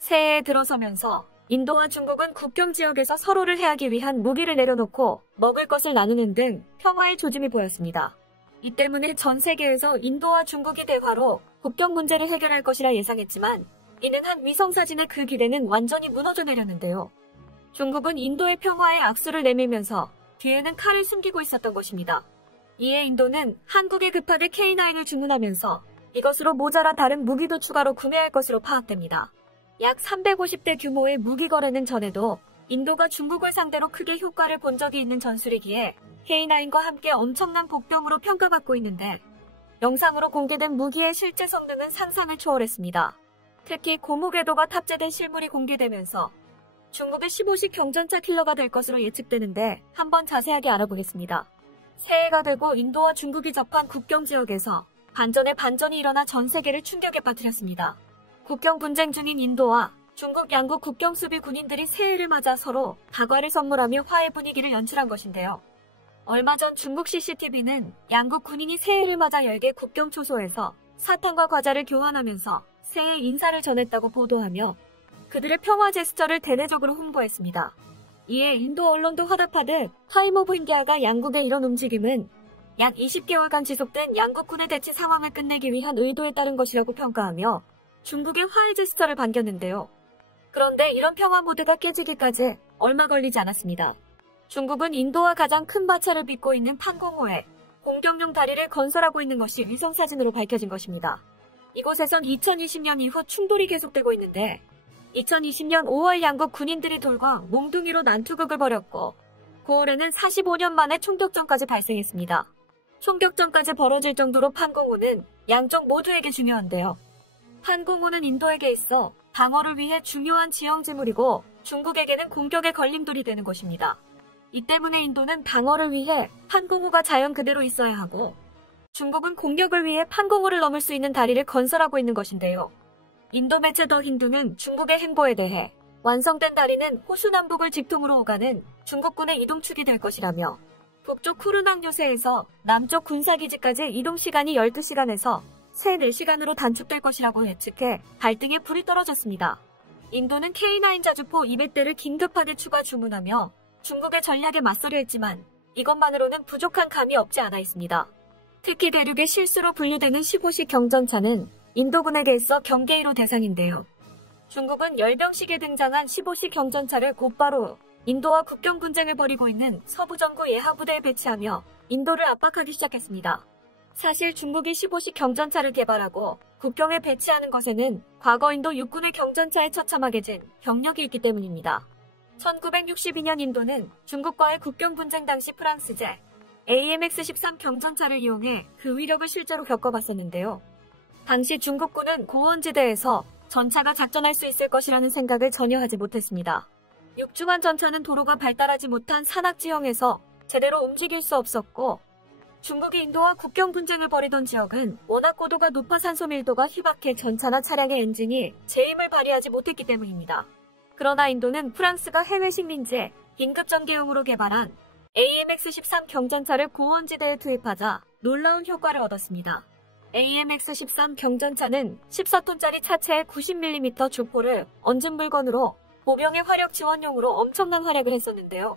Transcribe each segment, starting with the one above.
새해에 들어서면서 인도와 중국은 국경 지역에서 서로를 해하기 위한 무기를 내려놓고 먹을 것을 나누는 등 평화의 조짐이 보였습니다. 이 때문에 전 세계에서 인도와 중국이 대화로 국경 문제를 해결할 것이라 예상했지만 이는 한 위성사진의 그 기대는 완전히 무너져 내렸는데요. 중국은 인도의 평화에 악수를 내밀면서 뒤에는 칼을 숨기고 있었던 것입니다. 이에 인도는 한국에 급하게 K9을 주문하면서 이것으로 모자라 다른 무기도 추가로 구매할 것으로 파악됩니다. 약 350대 규모의 무기 거래는 전에도 인도가 중국을 상대로 크게 효과를 본 적이 있는 전술이기에 K9과 함께 엄청난 복병으로 평가받고 있는데 영상으로 공개된 무기의 실제 성능은 상상을 초월했습니다. 특히 고무궤도가 탑재된 실물이 공개되면서 중국의 15식 경전차 킬러가 될 것으로 예측되는데 한번 자세하게 알아보겠습니다. 새해가 되고 인도와 중국이 접한 국경 지역에서 반전에 반전이 일어나 전 세계를 충격에 빠뜨렸습니다. 국경 분쟁 중인 인도와 중국 양국 국경 수비 군인들이 새해를 맞아 서로 다과를 선물하며 화해 분위기를 연출한 것인데요. 얼마 전 중국 CCTV는 양국 군인이 새해를 맞아 열개 국경 초소에서 사탕과 과자를 교환하면서 새해 인사를 전했다고 보도하며 그들의 평화 제스처를 대대적으로 홍보했습니다. 이에 인도 언론도 화답하듯 타임 오브 인디아가 양국의 이런 움직임은 약 20개월간 지속된 양국군의 대치 상황을 끝내기 위한 의도에 따른 것이라고 평가하며 중국의 화해 제스처를 반겼는데요. 그런데 이런 평화 모드가 깨지기까지 얼마 걸리지 않았습니다. 중국은 인도와 가장 큰 마차를 빚고 있는 판공호에 공격용 다리를 건설하고 있는 것이 위성사진으로 밝혀진 것입니다. 이곳에선 2020년 이후 충돌이 계속되고 있는데 2020년 5월 양국 군인들이 돌과 몽둥이로 난투극을 벌였고 9월에는 45년 만에 총격전까지 발생했습니다. 총격전까지 벌어질 정도로 판공호는 양쪽 모두에게 중요한데요. 판공호는 인도에게 있어 방어를 위해 중요한 지형지물이고 중국에게는 공격의 걸림돌이 되는 것입니다. 이 때문에 인도는 방어를 위해 판공호가 자연 그대로 있어야 하고 중국은 공격을 위해 판공호를 넘을 수 있는 다리를 건설하고 있는 것인데요. 인도 매체 더 힌두는 중국의 행보에 대해 완성된 다리는 호수 남북을 직통으로 오가는 중국군의 이동축이 될 것이라며 북쪽 쿠르낭 요새에서 남쪽 군사기지까지 이동시간이 12시간에서 3-4시간으로 단축될 것이라고 예측해 발등에 불이 떨어졌습니다. 인도는 K9 자주포 200대를 긴급하게 추가 주문하며 중국의 전략에 맞서려 했지만 이것만으로는 부족한 감이 없지 않아 있습니다. 특히 대륙의 실수로 분류되는 15식 경전차는 인도군에게 있어 경계 1호 대상인데요. 중국은 열병식에 등장한 15식 경전차를 곧바로 인도와 국경 분쟁을 벌이고 있는 서부정구 예하부대에 배치하며 인도를 압박하기 시작했습니다. 사실 중국이 15식 경전차를 개발하고 국경에 배치하는 것에는 과거 인도 육군의 경전차에 처참하게 진 경력이 있기 때문입니다. 1962년 인도는 중국과의 국경 분쟁 당시 프랑스제 AMX-13 경전차를 이용해 그 위력을 실제로 겪어봤었는데요. 당시 중국군은 고원지대에서 전차가 작전할 수 있을 것이라는 생각을 전혀 하지 못했습니다. 육중한 전차는 도로가 발달하지 못한 산악지형에서 제대로 움직일 수 없었고 중국이 인도와 국경 분쟁을 벌이던 지역은 워낙 고도가 높아 산소 밀도가 희박해 전차나 차량의 엔진이 제 힘을 발휘하지 못했기 때문입니다. 그러나 인도는 프랑스가 해외 식민지에 긴급 전개용으로 개발한 AMX-13 경전차를 고원지대에 투입하자 놀라운 효과를 얻었습니다. AMX-13 경전차는 14톤짜리 차체에 90mm 주포를 얹은 물건으로 보병의 화력 지원용으로 엄청난 활약을 했었는데요.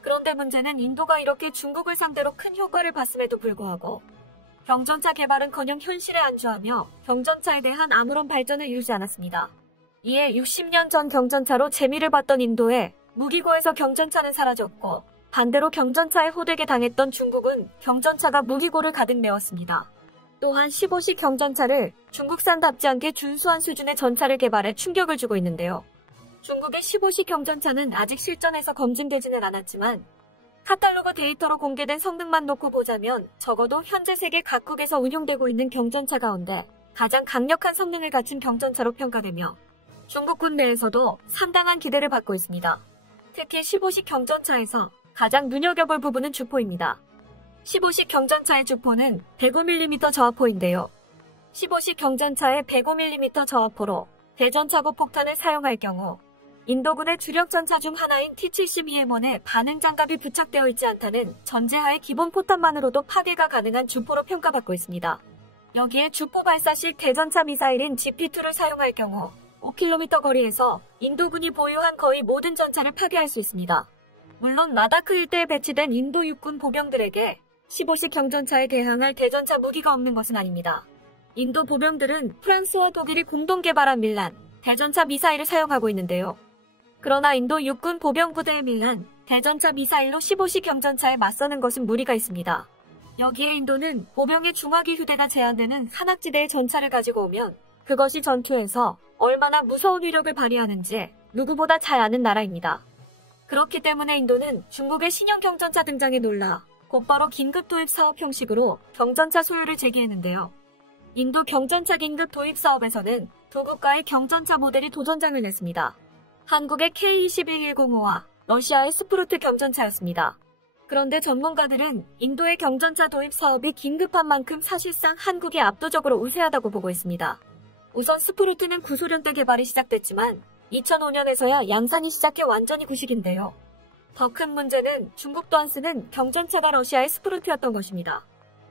그런데 문제는 인도가 이렇게 중국을 상대로 큰 효과를 봤음에도 불구하고 경전차 개발은커녕 현실에 안주하며 경전차에 대한 아무런 발전을 이루지 않았습니다. 이에 60년 전 경전차로 재미를 봤던 인도에 무기고에서 경전차는 사라졌고 반대로 경전차에 호되게 당했던 중국은 경전차가 무기고를 가득 메웠습니다. 또한 15식 경전차를 중국산답지 않게 준수한 수준의 전차를 개발해 충격을 주고 있는데요. 중국의 15식 경전차는 아직 실전에서 검증되지는 않았지만 카탈로그 데이터로 공개된 성능만 놓고 보자면 적어도 현재 세계 각국에서 운용되고 있는 경전차 가운데 가장 강력한 성능을 갖춘 경전차로 평가되며 중국군 내에서도 상당한 기대를 받고 있습니다. 특히 15식 경전차에서 가장 눈여겨볼 부분은 주포입니다. 15식 경전차의 주포는 105mm 저하포인데요. 15식 경전차의 105mm 저하포로 대전차고 폭탄을 사용할 경우 인도군의 주력 전차 중 하나인 T-72M1에 반응 장갑이 부착되어 있지 않다는 전제하에 기본 포탄만으로도 파괴가 가능한 주포로 평가받고 있습니다. 여기에 주포 발사식 대전차 미사일인 GP2를 사용할 경우 5km 거리에서 인도군이 보유한 거의 모든 전차를 파괴할 수 있습니다. 물론 라다크 일대에 배치된 인도 육군 보병들에게 15식 경전차에 대항할 대전차 무기가 없는 것은 아닙니다. 인도 보병들은 프랑스와 독일이 공동 개발한 밀란, 대전차 미사일을 사용하고 있는데요. 그러나 인도 육군 보병 부대의 밀란, 대전차 미사일로 15식 경전차에 맞서는 것은 무리가 있습니다. 여기에 인도는 보병의 중화기 휴대가 제한되는 산악지대의 전차를 가지고 오면 그것이 전투에서 얼마나 무서운 위력을 발휘하는지 누구보다 잘 아는 나라입니다. 그렇기 때문에 인도는 중국의 신형 경전차 등장에 놀라 곧바로 긴급 도입 사업 형식으로 경전차 소유를 제기했는데요. 인도 경전차 긴급 도입 사업에서는 두 국가의 경전차 모델이 도전장을 냈습니다. 한국의 K21105와 러시아의 스프루트 경전차였습니다. 그런데 전문가들은 인도의 경전차 도입 사업이 긴급한 만큼 사실상 한국이 압도적으로 우세하다고 보고 있습니다. 우선 스프루트는 구소련 때 개발이 시작됐지만 2005년에서야 양산이 시작해 완전히 구식인데요. 더 큰 문제는 중국도 안 쓰는 경전차가 러시아의 스프루트였던 것입니다.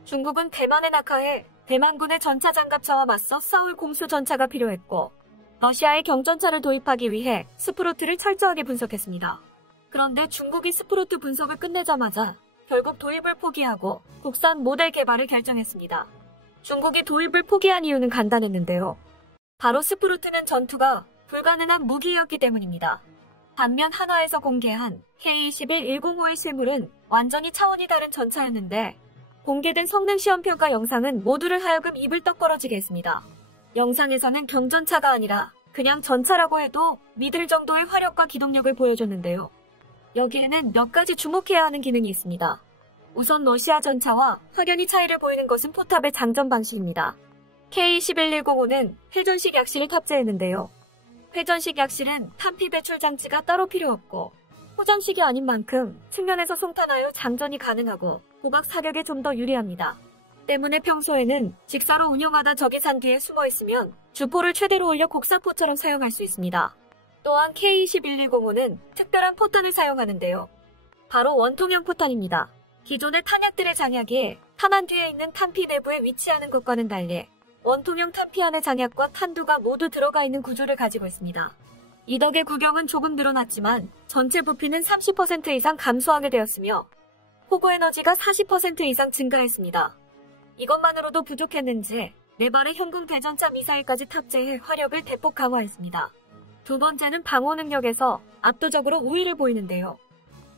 중국은 대만에 낙하해 대만군의 전차 장갑차와 맞서 싸울 공수 전차가 필요했고 러시아의 경전차를 도입하기 위해 스프루트를 철저하게 분석했습니다. 그런데 중국이 스프루트 분석을 끝내자마자 결국 도입을 포기하고 국산 모델 개발을 결정했습니다. 중국이 도입을 포기한 이유는 간단했는데요. 바로 스프루트는 전투가 불가능한 무기였기 때문입니다. 반면 한화에서 공개한 K21105의 실물은 완전히 차원이 다른 전차였는데 공개된 성능 시험 평가 영상은 모두를 하여금 입을 떡 벌어지게 했습니다. 영상에서는 경전차가 아니라 그냥 전차라고 해도 믿을 정도의 화력과 기동력을 보여줬는데요. 여기에는 몇 가지 주목해야 하는 기능이 있습니다. 우선 러시아 전차와 확연히 차이를 보이는 것은 포탑의 장전 방식입니다. K21105는 회전식 약실을 탑재했는데요. 회전식 약실은 탄피 배출 장치가 따로 필요 없고 포장식이 아닌 만큼 측면에서 송탄하여 장전이 가능하고 고각 사격에 좀 더 유리합니다. 때문에 평소에는 직사로 운영하다 적이 산 뒤에 숨어 있으면 주포를 최대로 올려 곡사포처럼 사용할 수 있습니다. 또한 K21105는 특별한 포탄을 사용하는데요. 바로 원통형 포탄입니다. 기존의 탄약들의 장약이 탄환 뒤에 있는 탄피 내부에 위치하는 것과는 달리 원통형 탄피 안의 장약과 탄두가 모두 들어가 있는 구조를 가지고 있습니다. 이 덕에 구경은 조금 늘어났지만 전체 부피는 30% 이상 감소하게 되었으며 포고 에너지가 40% 이상 증가했습니다. 이것만으로도 부족했는지 4발의 현궁 대전차 미사일까지 탑재해 화력을 대폭 강화했습니다. 두 번째는 방호 능력에서 압도적으로 우위를 보이는데요.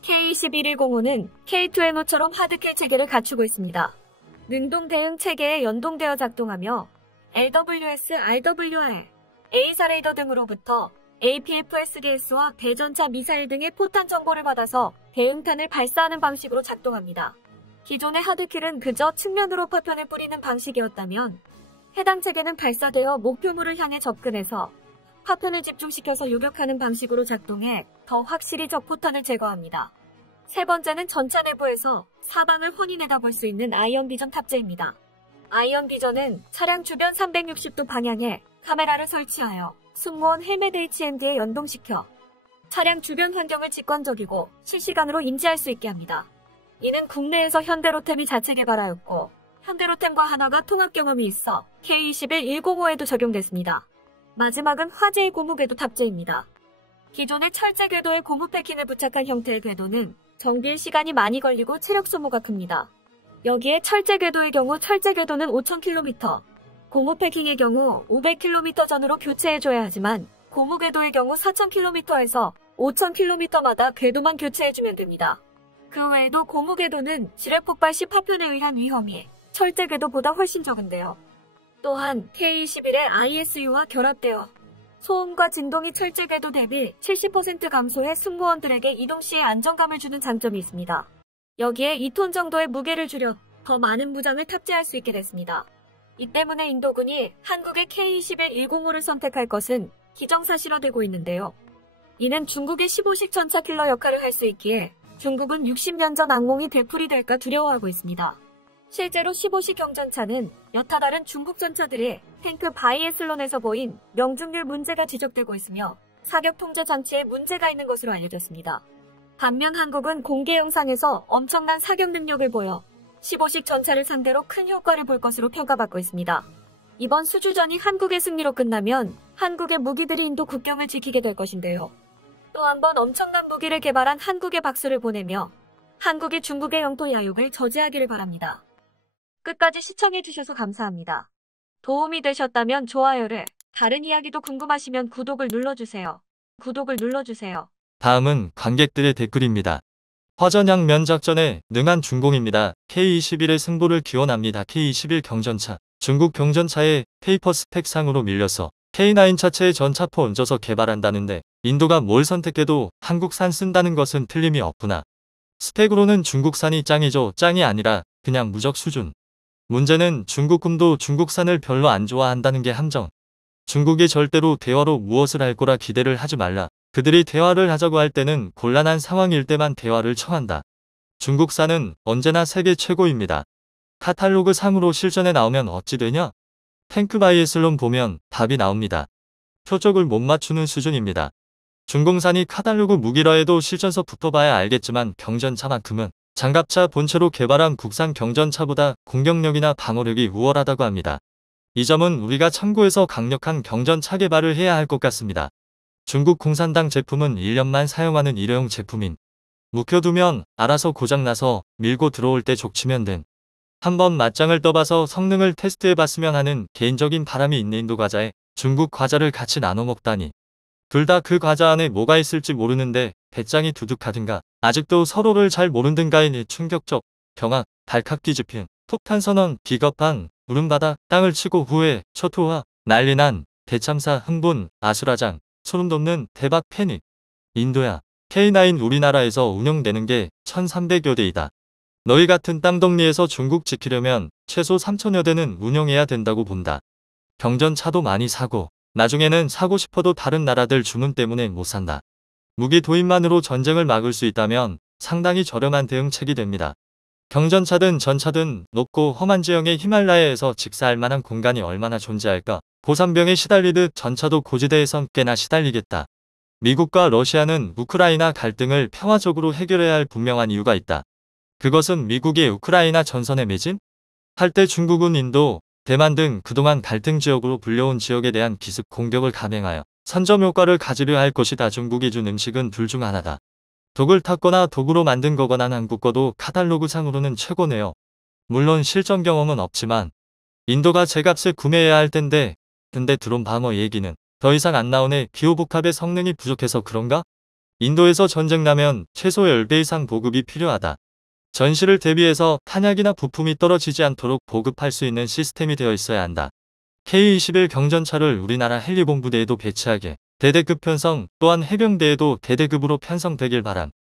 K21105는 K2NO처럼 하드킬 체계를 갖추고 있습니다. 능동 대응 체계에 연동되어 작동하며 LWS, RWR, A사 레이더 등으로부터 APFSDS와 대전차 미사일 등의 포탄 정보를 받아서 대응탄을 발사하는 방식으로 작동합니다. 기존의 하드킬은 그저 측면으로 파편을 뿌리는 방식이었다면 해당 체계는 발사되어 목표물을 향해 접근해서 파편을 집중시켜서 요격하는 방식으로 작동해 더 확실히 적 포탄을 제거합니다. 세 번째는 전차 내부에서 사방을 훤히 내다볼 수 있는 아이언 비전 탑재입니다. 아이언 비전은 차량 주변 360도 방향에 카메라를 설치하여 승무원 헬멧 HMD에 연동시켜 차량 주변 환경을 직관적이고 실시간으로 인지할 수 있게 합니다. 이는 국내에서 현대로템이 자체 개발하였고 현대로템과 한화가 통합 경험이 있어 K21105에도 적용됐습니다. 마지막은 화재의 고무 궤도 탑재입니다. 기존의 철제 궤도에 고무 패킹을 부착한 형태의 궤도는 정비에 시간이 많이 걸리고 체력 소모가 큽니다. 여기에 철제 궤도의 경우 철제 궤도는 5000km, 고무 패킹의 경우 500km 전후로 교체해줘야 하지만 고무 궤도의 경우 4000km에서 5000km마다 궤도만 교체해주면 됩니다. 그 외에도 고무 궤도는 지뢰 폭발 시 파편에 의한 위험이 철제 궤도보다 훨씬 적은데요. 또한 K21의 ISU와 결합되어 소음과 진동이 철제 궤도 대비 70% 감소해 승무원들에게 이동 시에 안정감을 주는 장점이 있습니다. 여기에 2톤 정도의 무게를 줄여 더 많은 무장을 탑재할 수 있게 됐습니다. 이 때문에 인도군이 한국의 K21105를 선택할 것은 기정사실화되고 있는데요. 이는 중국의 15식 전차 킬러 역할을 할 수 있기에 중국은 60년 전 악몽이 되풀이될까 두려워하고 있습니다. 실제로 15식 경전차는 여타 다른 중국 전차들이 탱크 바이애슬론에서 보인 명중률 문제가 지적되고 있으며 사격 통제 장치에 문제가 있는 것으로 알려졌습니다. 반면 한국은 공개 영상에서 엄청난 사격 능력을 보여 15식 전차를 상대로 큰 효과를 볼 것으로 평가받고 있습니다. 이번 수주전이 한국의 승리로 끝나면 한국의 무기들이 인도 국경을 지키게 될 것인데요. 또 한 번 엄청난 무기를 개발한 한국에 박수를 보내며 한국이 중국의 영토 야욕을 저지하기를 바랍니다. 끝까지 시청해주셔서 감사합니다. 도움이 되셨다면 좋아요를, 다른 이야기도 궁금하시면 구독을 눌러주세요. 다음은 관객들의 댓글입니다. 화전양 면작전에 능한 중공입니다. K-21의 승부를 기원합니다. K-21 경전차. 중국 경전차에 페이퍼 스펙상으로 밀려서 K9 차체에 전차포 얹어서 개발한다는데 인도가 뭘 선택해도 한국산 쓴다는 것은 틀림이 없구나. 스펙으로는 중국산이 짱이죠. 짱이 아니라 그냥 무적 수준. 문제는 중국군도 중국산을 별로 안 좋아한다는 게 함정. 중국이 절대로 대화로 무엇을 할 거라 기대를 하지 말라. 그들이 대화를 하자고 할 때는 곤란한 상황일 때만 대화를 청한다. 중국산은 언제나 세계 최고입니다. 카탈로그 상으로 실전에 나오면 어찌 되냐? 탱크 바이애슬론 보면 답이 나옵니다. 표적을 못 맞추는 수준입니다. 중공산이 카탈로그 무기라 해도 실전서 붙어봐야 알겠지만 경전차만큼은 장갑차 본체로 개발한 국산 경전차보다 공격력이나 방어력이 우월하다고 합니다. 이 점은 우리가 참고해서 강력한 경전차 개발을 해야 할 것 같습니다. 중국 공산당 제품은 1년만 사용하는 일회용 제품인 묵혀두면 알아서 고장나서 밀고 들어올 때 족치면 된 한번 맞짱을 떠봐서 성능을 테스트해봤으면 하는 개인적인 바람이 있는 인도 과자에 중국 과자를 같이 나눠 먹다니. 둘 다 그 과자 안에 뭐가 있을지 모르는데 배짱이 두둑하든가 아직도 서로를 잘 모른든가이니 충격적, 경악, 발칵 뒤집힌, 폭탄 선언, 비겁한, 울음바다, 땅을 치고 후회, 초토화, 난리난, 대참사, 흥분, 아수라장, 소름 돋는 대박 패닉. 인도야. K9 우리나라에서 운영되는 게 1300여 대이다. 너희 같은 땅덩리에서 중국 지키려면 최소 3000여 대는 운영해야 된다고 본다. 경전차도 많이 사고 나중에는 사고 싶어도 다른 나라들 주문 때문에 못 산다. 무기 도입만으로 전쟁을 막을 수 있다면 상당히 저렴한 대응책이 됩니다. 경전차든 전차든 높고 험한 지형의 히말라야에서 직사할 만한 공간이 얼마나 존재할까? 고산병에 시달리듯 전차도 고지대에선 꽤나 시달리겠다. 미국과 러시아는 우크라이나 갈등을 평화적으로 해결해야 할 분명한 이유가 있다. 그것은 미국이 우크라이나 전선에 매진? 할 때 중국은 인도, 대만 등 그동안 갈등 지역으로 불려온 지역에 대한 기습 공격을 감행하여 선점 효과를 가지려 할 것이다. 중국이 준 음식은 둘 중 하나다. 독을 탔거나 독으로 만든 거거나 한국 거도 카탈로그 상으로는 최고네요. 물론 실전 경험은 없지만 인도가 제값에 구매해야 할 텐데 근데 드론 방어 얘기는 더 이상 안 나오네. 기호복합의 성능이 부족해서 그런가? 인도에서 전쟁 나면 최소 10배 이상 보급이 필요하다. 전시를 대비해서 탄약이나 부품이 떨어지지 않도록 보급할 수 있는 시스템이 되어 있어야 한다. K-21 경전차를 우리나라 헬리본부대에도 배치하게 대대급 편성 또한 해병대에도 대대급으로 편성되길 바람.